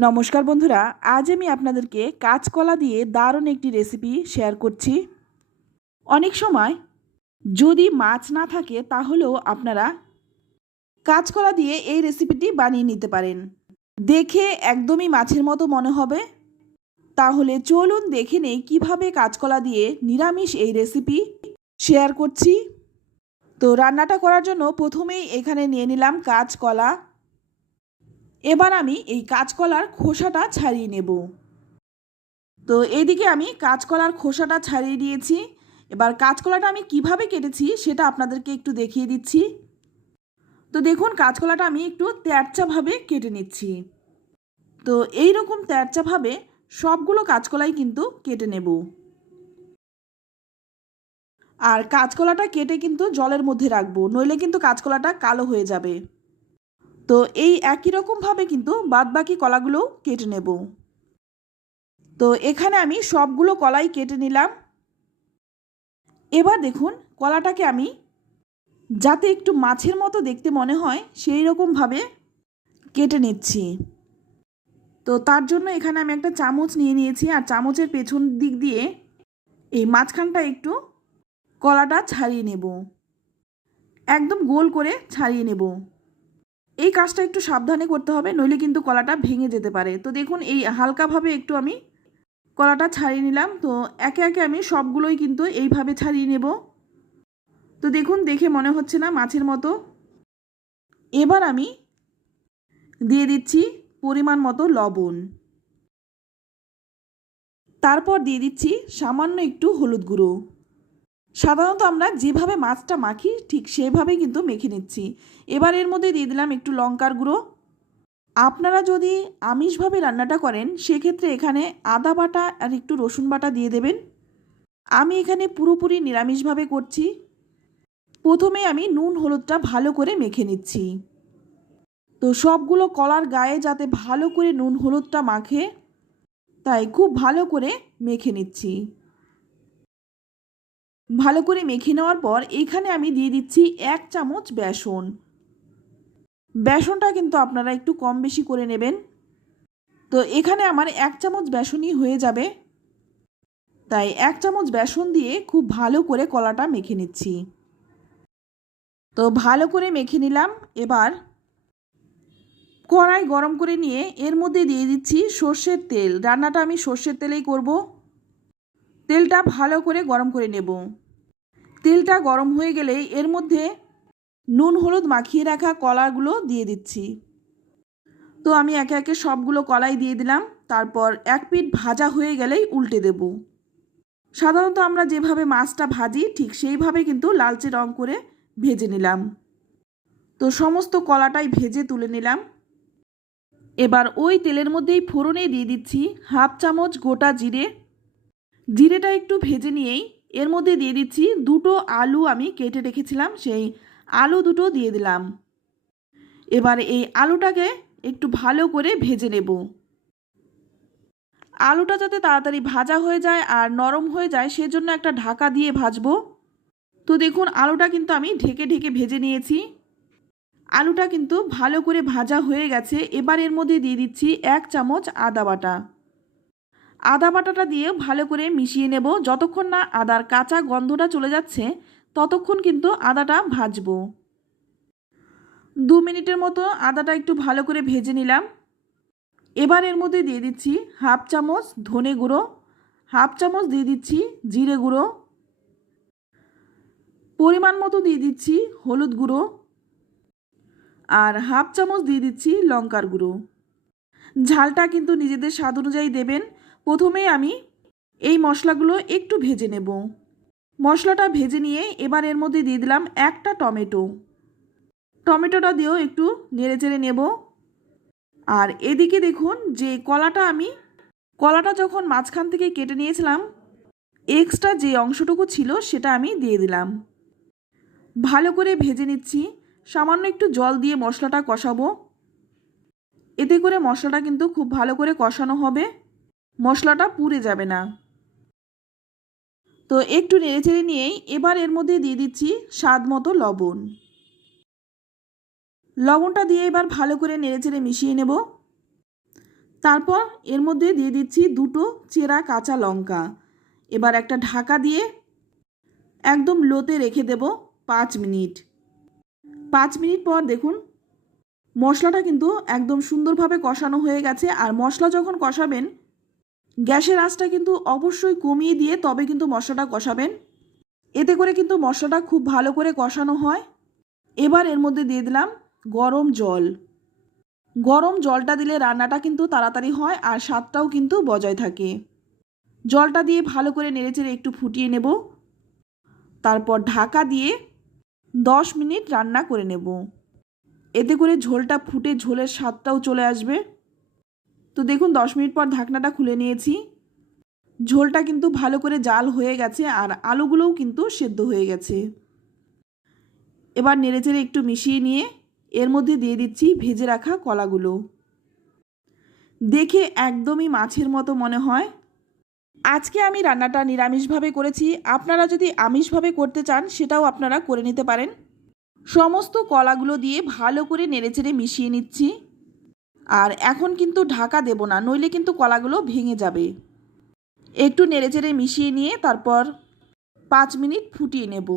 নমস্কার বন্ধুরা, আজ আমি আপনাদেরকে কাঁচকলা দিয়ে দারুণ একটি রেসিপি শেয়ার করছি। অনেক সময় যদি মাছ না থাকে, তাহলেও আপনারা কাঁচকলা দিয়ে এই রেসিপিটি বানিয়ে নিতে পারেন। দেখে একদমই মাছের মতো মনে হবে। তাহলে চলুন দেখে নেই কীভাবে কাঁচকলা দিয়ে নিরামিষ এই রেসিপি শেয়ার করছি। তো রান্নাটা করার জন্য প্রথমেই এখানে নিয়ে নিলাম কাঁচকলা। এবার আমি এই কাঁচকলার খোসাটা ছাড়িয়ে নেব। তো এইদিকে আমি কাঁচকলার খোসাটা ছাড়িয়ে দিয়েছি এবার কাঁচকলাটা আমি কীভাবে কেটেছি সেটা আপনাদেরকে একটু দেখিয়ে দিচ্ছি। তো দেখুন, কাঁচকলাটা আমি একটু তেরচাভাবে কেটে নিচ্ছি। তো এই রকম তেরচাভাবে সবগুলো কাঁচকলাই কিন্তু কেটে নেব। আর কাঁচকলাটা কেটে কিন্তু জলের মধ্যে রাখব, নইলে কিন্তু কাঁচকলাটা কালো হয়ে যাবে। তো এই একই রকমভাবে কিন্তু বাদবাকি কলাগুলোও কেটে নেব। তো এখানে আমি সবগুলো কলাই কেটে নিলাম। এবার দেখুন কলাটাকে আমি যাতে একটু মাছের মতো দেখতে মনে হয় সেই রকমভাবে কেটে নিচ্ছি। তো তার জন্য এখানে আমি একটা চামচ নিয়ে নিয়েছি আর চামচের পেছন দিক দিয়ে এই মাঝখানটা একটু কলাটা ছাড়িয়ে নেব। একদম গোল করে ছাড়িয়ে নেব। এই কাজটা একটু সাবধানে করতে হবে, নইলে কিন্তু কলাটা ভেঙে যেতে পারে। তো দেখুন, এই হালকাভাবে একটু আমি কলাটা ছাড়িয়ে নিলাম। তো একে একে আমি সবগুলোই কিন্তু এইভাবে ছাড়িয়ে নেব। তো দেখুন, দেখে মনে হচ্ছে না মাছের মতো। এবার আমি দিয়ে দিচ্ছি পরিমাণ মতো লবণ। তারপর দিয়ে দিচ্ছি সামান্য একটু হলুদ গুঁড়ো। সাধারণত আমরা যেভাবে মাছটা মাখি, ঠিক সেভাবেই কিন্তু মেখে নিচ্ছি। এবার এর মধ্যে দিয়ে দিলাম একটু লঙ্কার গুঁড়ো। আপনারা যদি আমিষভাবে রান্নাটা করেন, সেক্ষেত্রে এখানে আদা বাটা আর একটু রসুন বাটা দিয়ে দেবেন। আমি এখানে পুরোপুরি নিরামিষভাবে করছি। প্রথমে আমি নুন, হলুদটা ভালো করে মেখে নিচ্ছি। তো সবগুলো কলার গায়ে যাতে ভালো করে নুন, হলুদটা মাখে, তাই খুব ভালো করে মেখে নিচ্ছি। ভালো করে মেখে নেওয়ার পর এখানে আমি দিয়ে দিচ্ছি এক চামচ বেসন। বেসনটা কিন্তু আপনারা একটু কম বেশি করে নেবেন। তো এখানে আমার এক চামচ বেসনই হয়ে যাবে। তাই এক চামচ বেসন দিয়ে খুব ভালো করে কলাটা মেখে নিচ্ছি। তো ভালো করে মেখে নিলাম। এবার কড়াই গরম করে নিয়ে এর মধ্যে দিয়ে দিচ্ছি সর্ষের তেল। রান্নাটা আমি সর্ষের তেলেই করব। তেলটা ভালো করে গরম করে নেব। তেলটা গরম হয়ে গেলে এর মধ্যে নুন, হলুদ মাখিয়ে রাখা কলাগুলো দিয়ে দিচ্ছি। তো আমি একে একে সবগুলো কলাই দিয়ে দিলাম, তারপর এক পিঠ ভাজা হয়ে গেলেই উল্টে দেব। সাধারণত আমরা যেভাবে মাছটা ভাজি, ঠিক সেইভাবে কিন্তু লালচে রং করে ভেজে নিলাম। তো সমস্ত কলাটাই ভেজে তুলে নিলাম। এবার ওই তেলের মধ্যেই ফোড়নে দিয়ে দিচ্ছি হাফ চামচ গোটা জিরে জিরেটা একটু ভেজে নিয়েই এর মধ্যে দিয়ে দিচ্ছি দুটো আলু আমি কেটে রেখেছিলাম, সেই আলু দুটো দিয়ে দিলাম। এবার এই আলুটাকে একটু ভালো করে ভেজে নেব। আলুটা যাতে তাড়াতাড়ি ভাজা হয়ে যায় আর নরম হয়ে যায় সেজন্য একটা ঢাকা দিয়ে ভাজবো। তো দেখুন, আলুটা কিন্তু আমি ঢেকে ঢেকে ভেজে নিয়েছি। আলুটা কিন্তু ভালো করে ভাজা হয়ে গেছে। এবার এর মধ্যে দিয়ে দিচ্ছি এক চামচ আদা বাটা। আদা বাটাটা দিয়ে ভালো করে মিশিয়ে নেব। যতক্ষণ না আদার কাঁচা গন্ধটা চলে যাচ্ছে, ততক্ষণ কিন্তু আদাটা ভাজবো। দু মিনিটের মতো আদাটা একটু ভালো করে ভেজে নিলাম। এবার এর মধ্যে দিয়ে দিচ্ছি হাফ চামচ ধনে গুঁড়ো, হাফ চামচ দিয়ে দিচ্ছি জিরে গুঁড়ো, পরিমাণ মতো দিয়ে দিচ্ছি হলুদ গুঁড়ো আর হাফ চামচ দিয়ে দিচ্ছি লঙ্কার গুঁড়ো। ঝালটা কিন্তু নিজেদের স্বাদ অনুযায়ী দেবেন। প্রথমেই আমি এই মশলাগুলো একটু ভেজে নেব। মশলাটা ভেজে নিয়ে এবার এর মধ্যে দিয়ে দিলাম একটা টমেটো। টমেটোটা দিয়েও একটু নেড়ে চেড়ে নেব। আর এদিকে দেখুন যে কলাটা আমি, কলাটা যখন মাঝখান থেকে কেটে নিয়েছিলাম, এক্সট্রা যে অংশটুকু ছিল সেটা আমি দিয়ে দিলাম। ভালো করে ভেজে নিচ্ছি। সামান্য একটু জল দিয়ে মশলাটা কষাবো। এতে করে মশলাটা কিন্তু খুব ভালো করে কষানো হবে। মশলাটা পুড়ে যাবে না। তো একটু নেড়েচেড়ে নিয়েই এবার এর মধ্যে দিয়ে দিচ্ছি স্বাদ মতো লবণ। লবণটা দিয়ে এবার ভালো করে নেড়েচেড়ে মিশিয়ে নেব। তারপর এর মধ্যে দিয়ে দিচ্ছি দুটো চেরা কাঁচা লঙ্কা। এবার একটা ঢাকা দিয়ে একদম লোতে রেখে দেব পাঁচ মিনিট। পাঁচ মিনিট পর দেখুন, মশলাটা কিন্তু একদম সুন্দরভাবে কষানো হয়ে গেছে আর মশলা যখন কষাবেন গ্যাসের আঁচটা কিন্তু অবশ্যই কমিয়ে দিয়ে তবে কিন্তু মশলাটা কষাবেন। এতে করে কিন্তু মশলাটা খুব ভালো করে কষানো হয়। এবার এর মধ্যে দিয়ে দিলাম গরম জল। গরম জলটা দিলে রান্নাটা কিন্তু তাড়াতাড়ি হয় আর স্বাদটাও কিন্তু বজায় থাকে। জলটা দিয়ে ভালো করে নেড়েচেড়ে একটু ফুটিয়ে নেব। তারপর ঢাকা দিয়ে দশ মিনিট রান্না করে নেব। এতে করে ঝোলটা ফুটে ঝোলের স্বাদটাও চলে আসবে। তো দেখুন, দশ মিনিট পর ঢাকনাটা খুলে নিয়েছি। ঝোলটা কিন্তু ভালো করে জাল হয়ে গেছে আর আলুগুলোও কিন্তু সেদ্ধ হয়ে গেছে। এবার নেড়েচেড়ে একটু মিশিয়ে নিয়ে এর মধ্যে দিয়ে দিচ্ছি ভেজে রাখা কলাগুলো। দেখে একদমই মাছের মতো মনে হয়। আজকে আমি রান্নাটা নিরামিষভাবে করেছি। আপনারা যদি আমিষভাবে করতে চান, সেটাও আপনারা করে নিতে পারেন। সমস্ত কলাগুলো দিয়ে ভালো করে নেড়েচেড়ে মিশিয়ে নিচ্ছি। আর এখন কিন্তু ঢাকা দেব না, নইলে কিন্তু কলাগুলো ভেঙে যাবে। একটু নেড়েচেড়ে মিশিয়ে নিয়ে তারপর পাঁচ মিনিট ফুটিয়ে নেব।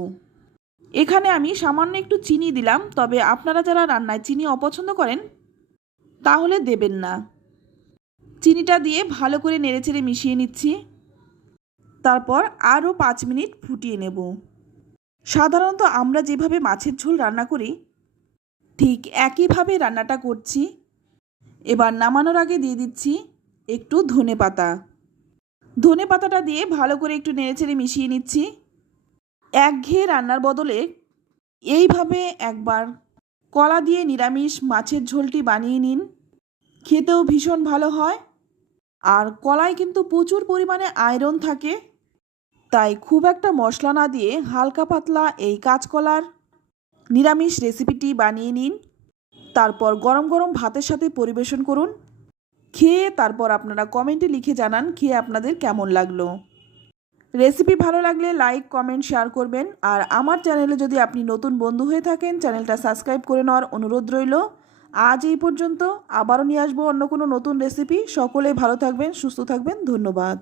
এখানে আমি সামান্য একটু চিনি দিলাম, তবে আপনারা যারা রান্নায় চিনি অপছন্দ করেন, তাহলে দেবেন না। চিনিটা দিয়ে ভালো করে নেড়েচেড়ে মিশিয়ে নিচ্ছি। তারপর আরও পাঁচ মিনিট ফুটিয়ে নেব। সাধারণত আমরা যেভাবে মাছের ঝোল রান্না করি, ঠিক একইভাবে রান্নাটা করছি। এবার নামানোর আগে দিয়ে দিচ্ছি একটু ধনে পাতা। ধনে পাতাটা দিয়ে ভালো করে একটু নেড়েচেড়ে মিশিয়ে নিচ্ছি। একঘেয়ে রান্নার বদলে এইভাবে একবার কলা দিয়ে নিরামিষ মাছের ঝোলটি বানিয়ে নিন। খেতেও ভীষণ ভালো হয়। আর কলায় কিন্তু প্রচুর পরিমাণে আয়রন থাকে। তাই খুব একটা মশলা না দিয়ে হালকা পাতলা এই কাঁচকলার নিরামিষ রেসিপিটি বানিয়ে নিন। তারপর গরম গরম ভাতের সাথে পরিবেশন করুন। খেয়ে তারপর আপনারা কমেন্টে লিখে জানান খেয়ে আপনাদের কেমন লাগল। রেসিপি ভালো লাগলে লাইক, কমেন্ট, শেয়ার করবেন। আর আমার চ্যানেলে যদি আপনি নতুন বন্ধু হয়ে থাকেন, চ্যানেলটা সাবস্ক্রাইব করে নেওয়ার অনুরোধ রইল। আজ এই পর্যন্ত আবারও নিয়ে আসব অন্য কোনো নতুন রেসিপি। সকলে ভালো থাকবেন, সুস্থ থাকবেন, ধন্যবাদ।